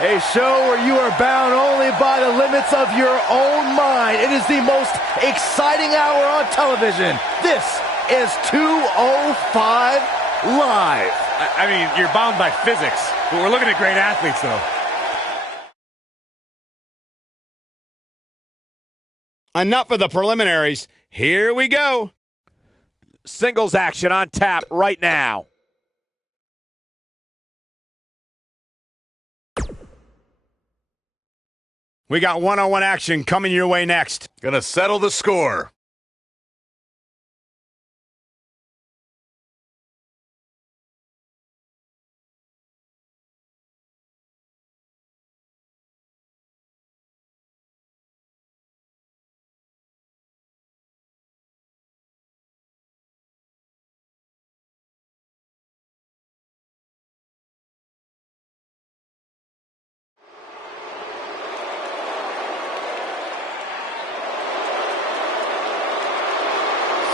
A show where you are bound only by the limits of your own mind. It is the most exciting hour on television. This is 205 Live. I mean, you're bound by physics, but we're looking at great athletes, though. Enough of the preliminaries. Here we go. Singles action on tap right now. We got one-on-one action coming your way next. Gonna settle the score.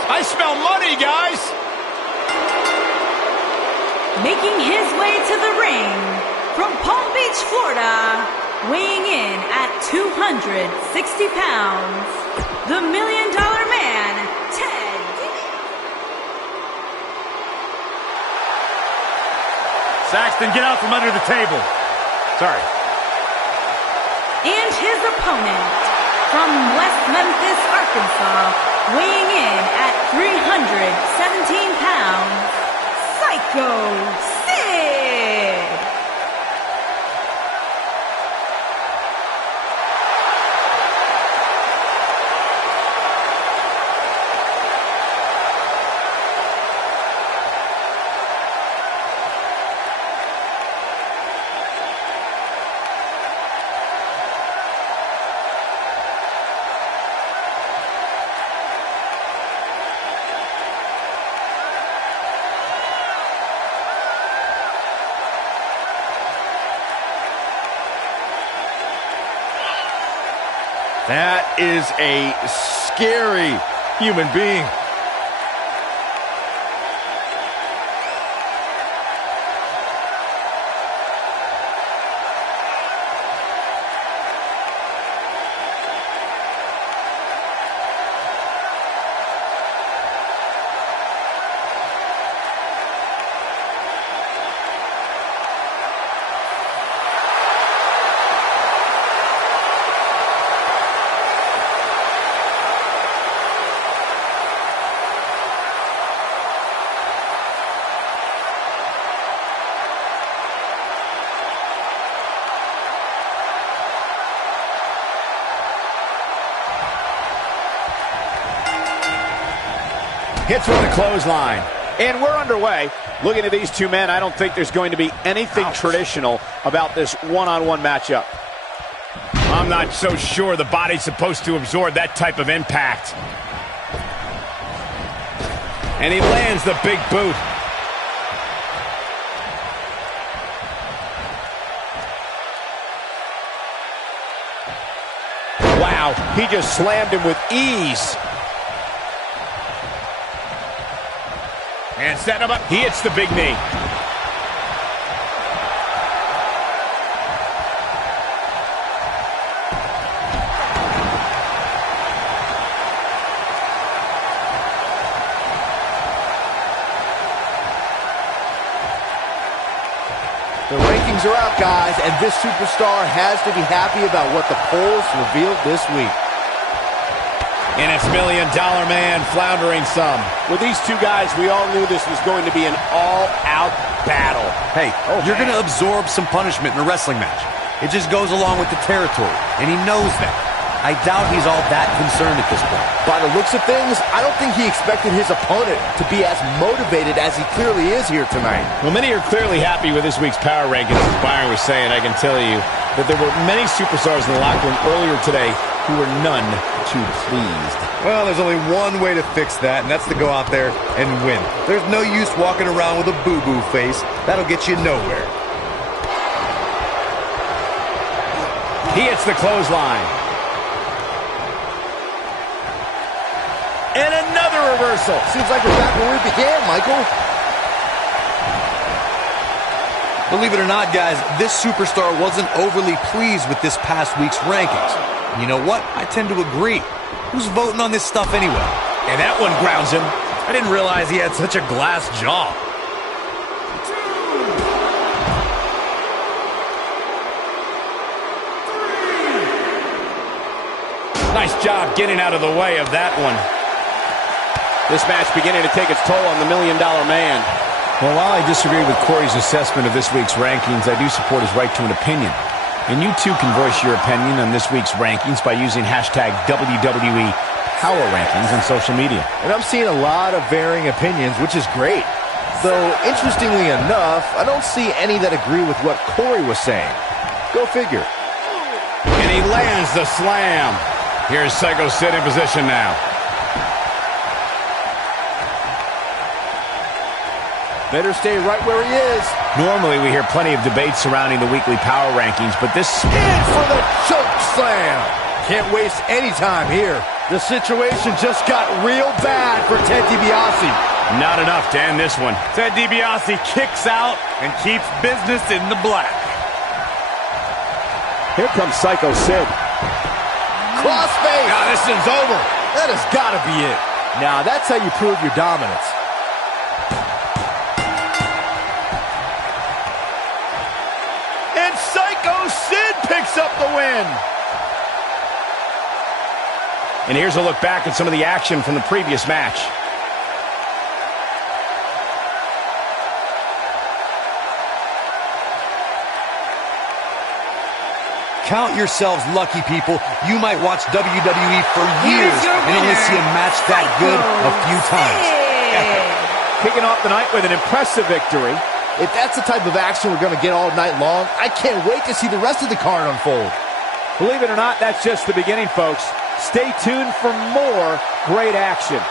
I smell money, guys. Making his way to the ring from Palm Beach, Florida, weighing in at 260 pounds, the $1 Million Man, Ted DiBiase. Saxton, get out from under the table. Sorry. And his opponent from West Memphis, Arkansas, weighing in at 317 pounds, Psycho Sid. That is a scary human being. Hits with the clothesline. And we're underway. Looking at these two men, I don't think there's going to be anything traditional about this one-on-one matchup. I'm not so sure the body's supposed to absorb that type of impact. And he lands the big boot. Wow, he just slammed him with ease. And setting him up. He hits the big knee. The rankings are out, guys, and this superstar has to be happy about what the polls revealed this week. And it's $1 Million Man floundering some. With these two guys, we all knew this was going to be an all-out battle. Hey, you're going to absorb some punishment in a wrestling match. It just goes along with the territory, and he knows that. I doubt he's all that concerned at this point. By the looks of things, I don't think he expected his opponent to be as motivated as he clearly is here tonight. Well, many are clearly happy with this week's power rankings, as Byron was saying. I can tell you that there were many superstars in the locker room earlier today who were none too pleased. Well, there's only one way to fix that, and that's to go out there and win. There's no use walking around with a boo-boo face. That'll get you nowhere. He hits the clothesline. And another reversal. Seems like we're back where we began, Michael. Believe it or not, guys, this superstar wasn't overly pleased with this past week's rankings. And you know what? I tend to agree. Who's voting on this stuff anyway? And that one grounds him. I didn't realize he had such a glass jaw. Nice job getting out of the way of that one. This match beginning to take its toll on the $1 Million Man. Well, while I disagree with Corey's assessment of this week's rankings, I do support his right to an opinion. And you too can voice your opinion on this week's rankings by using hashtag WWE Power Rankings on social media. And I'm seeing a lot of varying opinions, which is great. Though, interestingly enough, I don't see any that agree with what Corey was saying. Go figure. And he lands the slam. Here's Psycho Sid in position now. Better stay right where he is. Normally, we hear plenty of debate surrounding the weekly power rankings, but this... In for the choke slam. Can't waste any time here. The situation just got real bad for Ted DiBiase. Not enough to end this one. Ted DiBiase kicks out and keeps business in the black. Here comes Psycho Sid. Crossface. Now this thing's over. That has got to be it. Now, that's how you prove your dominance. And Psycho Sid picks up the win. And here's a look back at some of the action from the previous match. Count yourselves lucky, people. You might watch WWE for years and only see a match that good a few times. Kicking off the night with an impressive victory. If that's the type of action we're going to get all night long, I can't wait to see the rest of the card unfold. Believe it or not, that's just the beginning, folks. Stay tuned for more great action.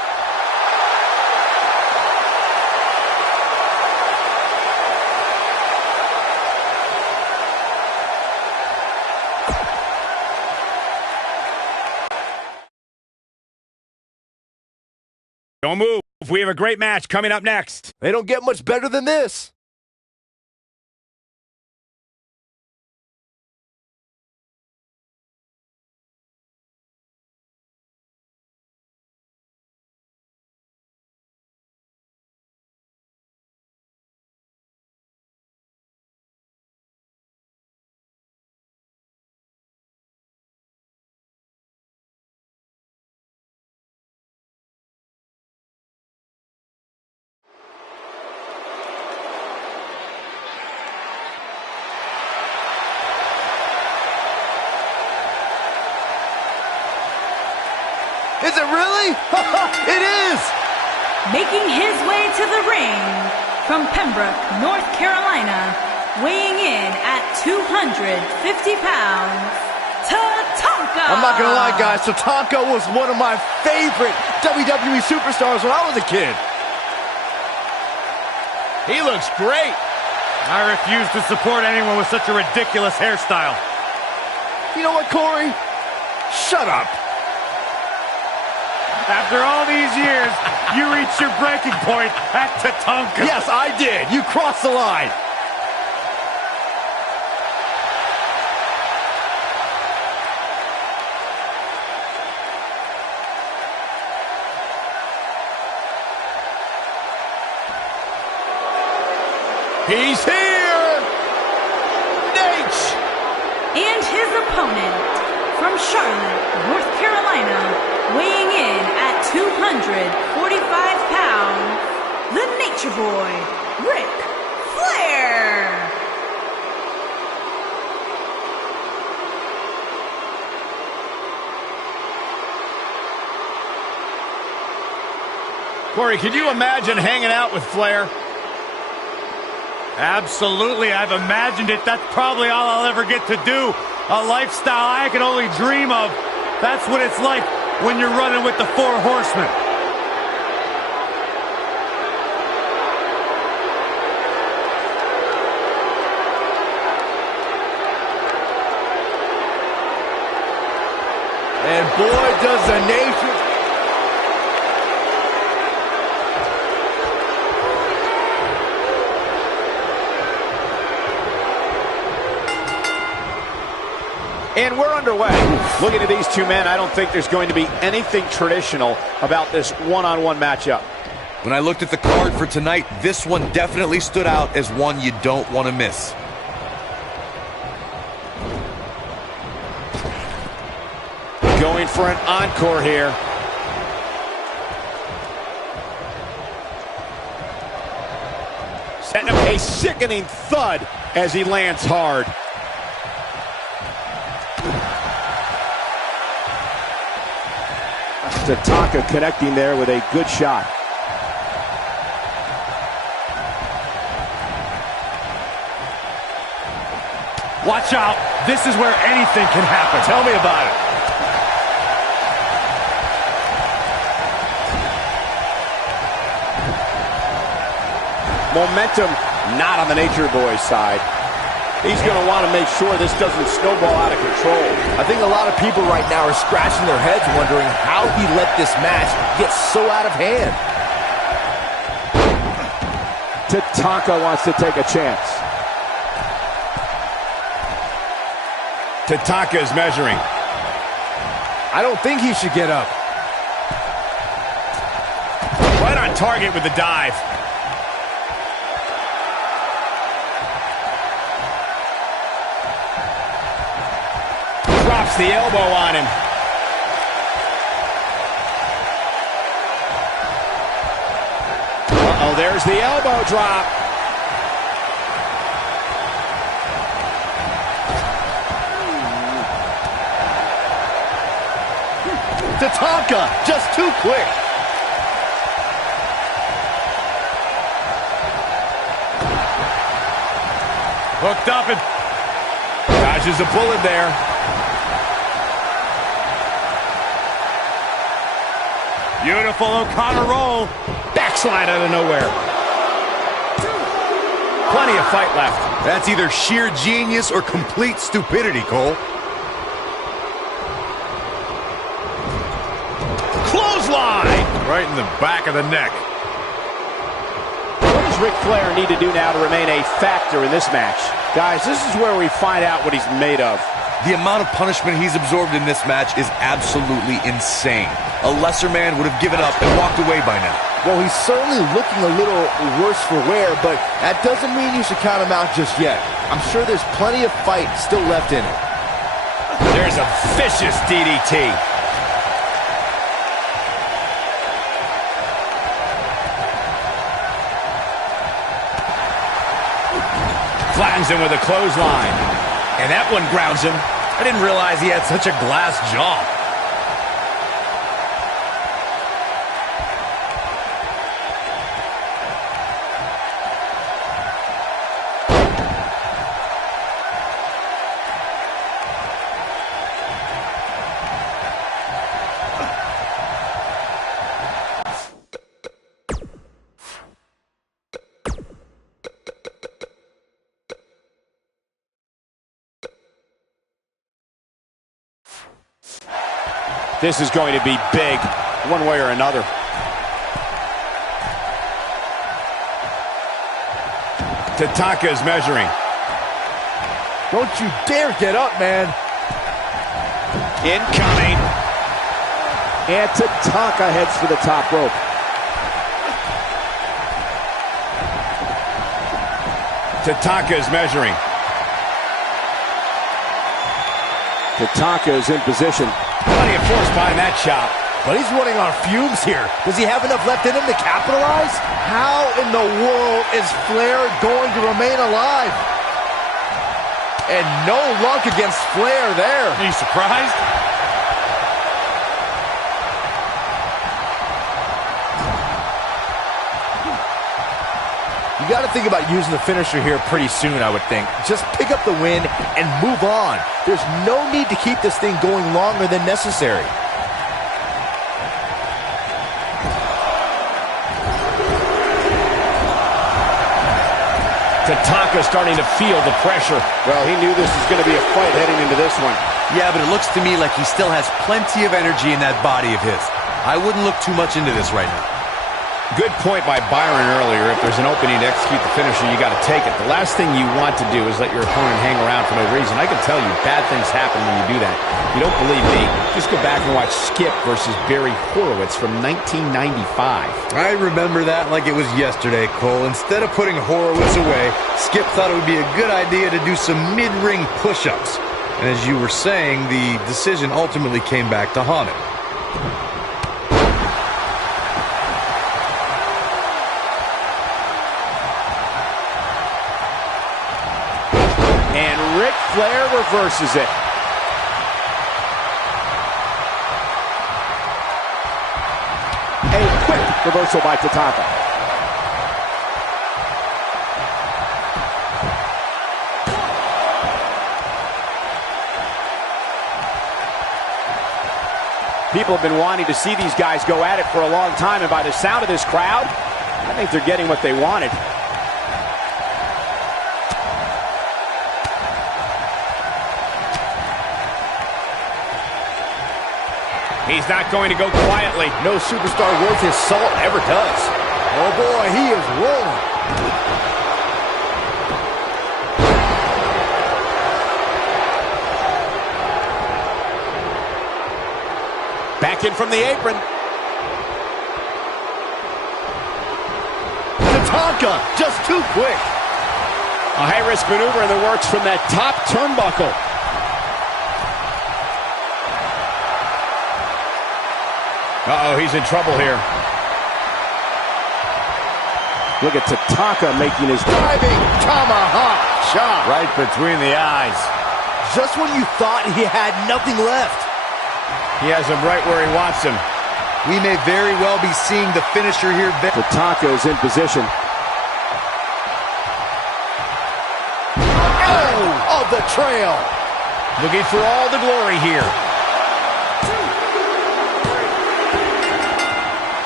Don't move. We have a great match coming up next. They don't get much better than this. Is it really? It is! Making his way to the ring from Pembroke, North Carolina, weighing in at 250 pounds, Tatanka! I'm not gonna lie, guys, Tatanka was one of my favorite WWE superstars when I was a kid. He looks great. I refuse to support anyone with such a ridiculous hairstyle. You know what, Corey? Shut up. After all these years, you reached your breaking point at Tatanka. Yes, I did. You crossed the line. He's here! Nate! And his opponent from Charlotte, North Carolina, weighing in at 245 pounds, the Nature Boy, Ric Flair! Corey, could you imagine hanging out with Flair? Absolutely, I've imagined it. That's probably all I'll ever get to do. A lifestyle I can only dream of. That's what it's like when you're running with the Four Horsemen. And boy, does the nation... And we're underway. Looking at these two men, I don't think there's going to be anything traditional about this one-on-one matchup. When I looked at the card for tonight, this one definitely stood out as one you don't want to miss. Going for an encore here. Setting up a sickening thud as he lands hard. Tatanka connecting there with a good shot. Watch out. This is where anything can happen. Tell me about it. Momentum not on the Nature Boy's side. He's going to want to make sure this doesn't snowball out of control. I think a lot of people right now are scratching their heads wondering how he let this match get so out of hand. Tatanka wants to take a chance. Tatanka is measuring. I don't think he should get up. Right on target with the dive. Drops the elbow on him. Uh-oh, there's the elbow drop. Tatanka, just too quick. Hooked up and Dodges a bullet there. beautiful O'Connor roll. Backslide out of nowhere. Plenty of fight left. That's either sheer genius or complete stupidity, Cole. Clothesline! Right in the back of the neck. What does Ric Flair need to do now to remain a factor in this match? Guys, this is where we find out what he's made of. The amount of punishment he's absorbed in this match is absolutely insane. A lesser man would have given up and walked away by now. Well, he's certainly looking a little worse for wear, but that doesn't mean you should count him out just yet. I'm sure there's plenty of fight still left in it. There's a vicious DDT. Flattens him with a clothesline. And that one grounds him. I didn't realize he had such a glass jaw. This is going to be big, one way or another. Tatanka is measuring. Don't you dare get up, man. Incoming. And Tatanka heads for the top rope. Tatanka is measuring. Tatanka is in position. Plenty of force behind that chop. But he's running on fumes here. Does he have enough left in him to capitalize? How in the world is Flair going to remain alive? And no luck against Flair there. Are you surprised? You got to think about using the finisher here pretty soon, I would think. Just pick up the win and move on. There's no need to keep this thing going longer than necessary. Tatanka starting to feel the pressure. Well, he knew this was going to be a fight heading into this one. Yeah, but it looks to me like he still has plenty of energy in that body of his. I wouldn't look too much into this right now. Good point by Byron earlier. If there's an opening to execute the finisher, you got to take it. The last thing you want to do is let your opponent hang around for no reason. I can tell you, bad things happen when you do that. You don't believe me? Just go back and watch Skip versus Barry Horowitz from 1995. I remember that like it was yesterday, Cole. Instead of putting Horowitz away, Skip thought it would be a good idea to do some mid-ring push-ups. And as you were saying, the decision ultimately came back to haunt him. And Ric Flair reverses it. A quick reversal by Tatanka. People have been wanting to see these guys go at it for a long time, and by the sound of this crowd, I think they're getting what they wanted. He's not going to go quietly. No superstar worth his salt ever does. Oh boy, he is rolling. Back in from the apron. Tatanka, just too quick. A high-risk maneuver in the works from that top turnbuckle. Uh-oh, he's in trouble here. Look at Tatanka making his Diving tomahawk chop. Right between the eyes. Just when you thought he had nothing left. He has him right where he wants him. We may very well be seeing the finisher here. Tatanka is in position. Oh, of the trail. Looking for all the glory here.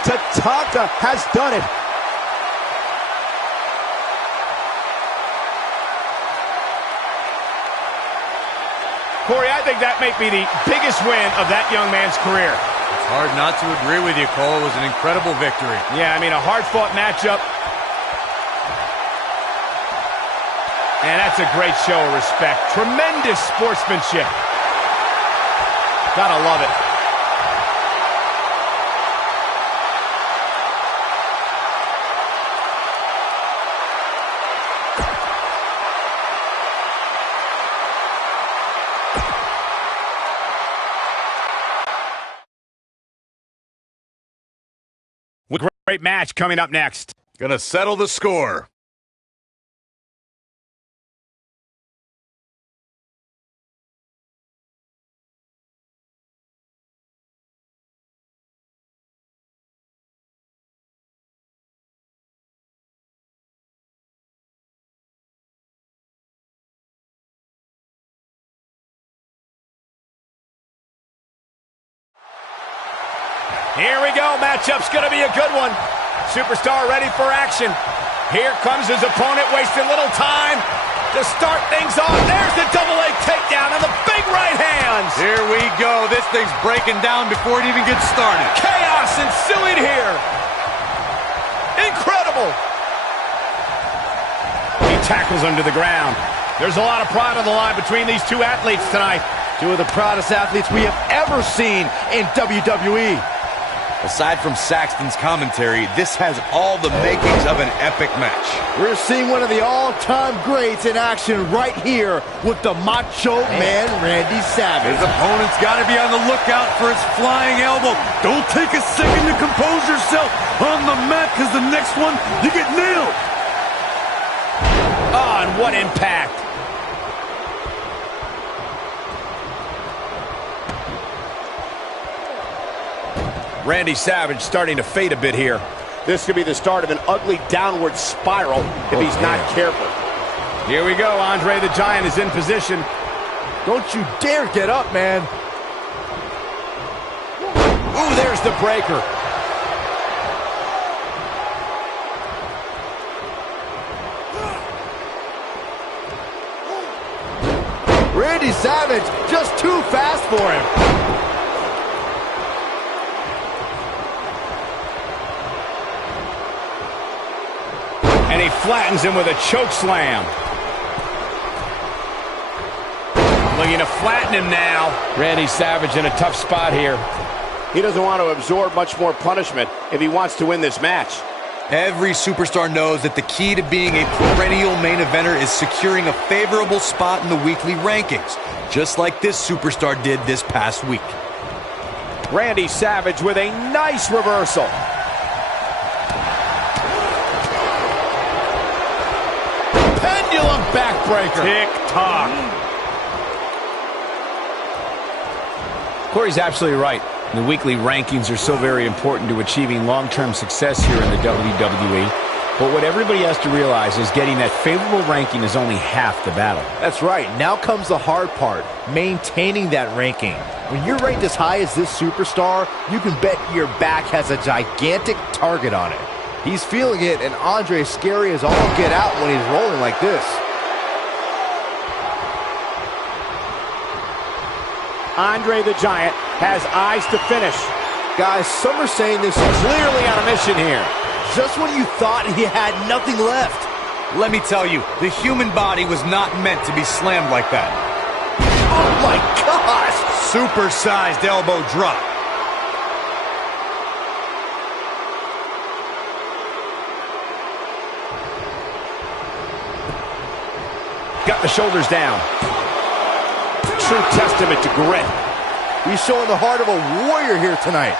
Tatanka has done it. Corey, I think that may be the biggest win of that young man's career. It's hard not to agree with you, Cole. It was an incredible victory. Yeah, I mean, a hard-fought matchup. And that's a great show of respect. Tremendous sportsmanship. Gotta love it. Great match coming up next. Gonna settle the score. Here we go. Matchup's going to be a good one. Superstar ready for action. Here comes his opponent, wasting little time to start things off. There's the double leg takedown and the big right hands. Here we go. This thing's breaking down before it even gets started. Chaos ensuing here. Incredible. He tackles him to the ground. There's a lot of pride on the line between these two athletes tonight. Two of the proudest athletes we have ever seen in WWE. Aside from Saxton's commentary, this has all the makings of an epic match. We're seeing one of the all-time greats in action right here with the Macho Man, Randy Savage. His opponent's got to be on the lookout for his flying elbow. Don't take a second to compose yourself on the mat, because the next one, you get nailed. Oh, and what impact. Randy Savage starting to fade a bit here. This could be the start of an ugly downward spiral if he's not careful. Here we go. Andre the Giant is in position. Don't you dare get up, man. Ooh, there's the breaker. Randy Savage just too fast for him. he flattens him with a choke slam. Looking to flatten him now. Randy Savage in a tough spot here. He doesn't want to absorb much more punishment if he wants to win this match. Every superstar knows that the key to being a perennial main eventer is securing a favorable spot in the weekly rankings, just like this superstar did this past week. Randy Savage with a nice reversal. Pendulum backbreaker. Tick-tock. Corey's absolutely right. The weekly rankings are so very important to achieving long-term success here in the WWE. But what everybody has to realize is getting that favorable ranking is only half the battle. That's right. Now comes the hard part, maintaining that ranking. When you're ranked as high as this superstar, you can bet your back has a gigantic target on it. He's feeling it, and Andre is scary as all get out when he's rolling like this. Andre the Giant has eyes to finish. Guys, some are saying this is Clearly on a mission here. just when you thought he had nothing left. Let me tell you, the human body was not meant to be slammed like that. Oh my gosh! Super-sized elbow drop. Got the shoulders down. True testament to grit. He's showing the heart of a warrior here tonight.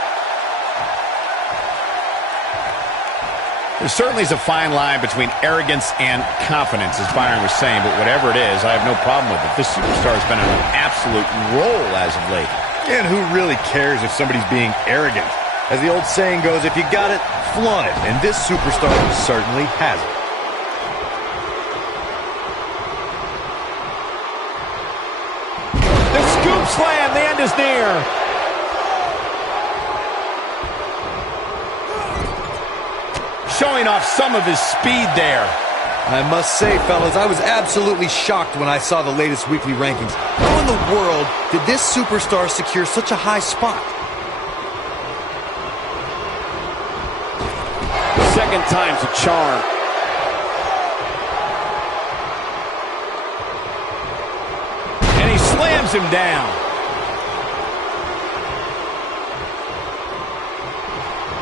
There certainly is a fine line between arrogance and confidence, as Byron was saying, but whatever it is, I have no problem with it. This superstar has been on an absolute roll as of late. And who really cares if somebody's being arrogant? As the old saying goes, if you got it, flaunt it. And this superstar certainly has it. The scoop slam, the end is near. Showing off some of his speed there. I must say, fellas, I was absolutely shocked when I saw the latest weekly rankings. How in the world did this superstar secure such a high spot? Second time's a charm. And he slams him down.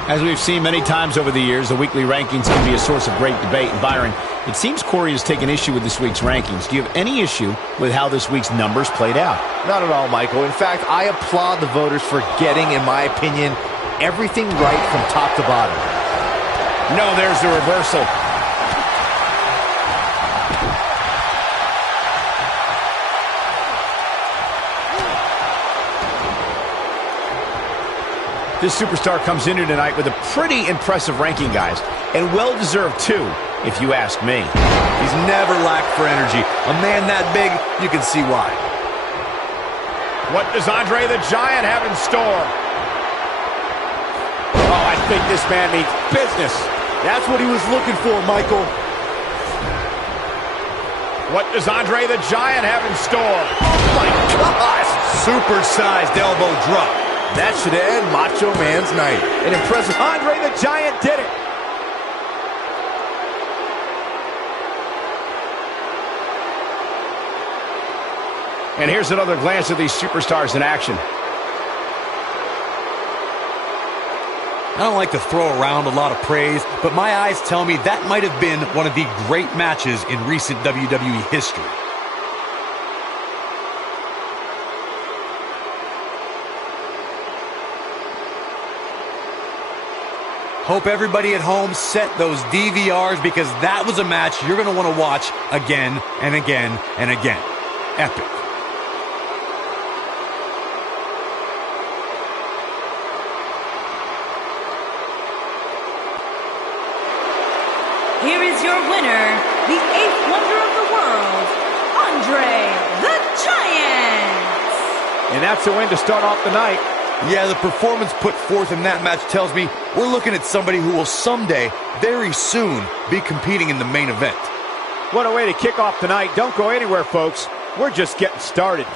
As we've seen many times over the years, the weekly rankings can be a source of great debate. And Byron, it seems Corey has taken issue with this week's rankings. Do you have any issue with how this week's numbers played out? Not at all, Michael. In fact, I applaud the voters for getting, in my opinion, everything right from top to bottom. No, there's the reversal. This superstar comes in here tonight with a pretty impressive ranking, guys. And well-deserved, too, if you ask me. He's never lacked for energy. A man that big, you can see why. What does Andre the Giant have in store? Oh, I think this man needs business. That's what he was looking for, Michael. What does Andre the Giant have in store? Oh my gosh! Super-sized elbow drop. That should end Macho Man's night. An impressive... Andre the Giant did it. And here's another glance at these superstars in action. I don't like to throw around a lot of praise, but my eyes tell me that might have been one of the great matches in recent WWE history. Hope everybody at home set those DVRs, because that was a match you're going to want to watch again and again and again. Epic. Here is your winner, the 8th wonder of the world, Andre the Giant. And that's a win to start off the night. Yeah, the performance put forth in that match tells me we're looking at somebody who will someday, very soon, be competing in the main event. What a way to kick off tonight. Don't go anywhere, folks. We're just getting started.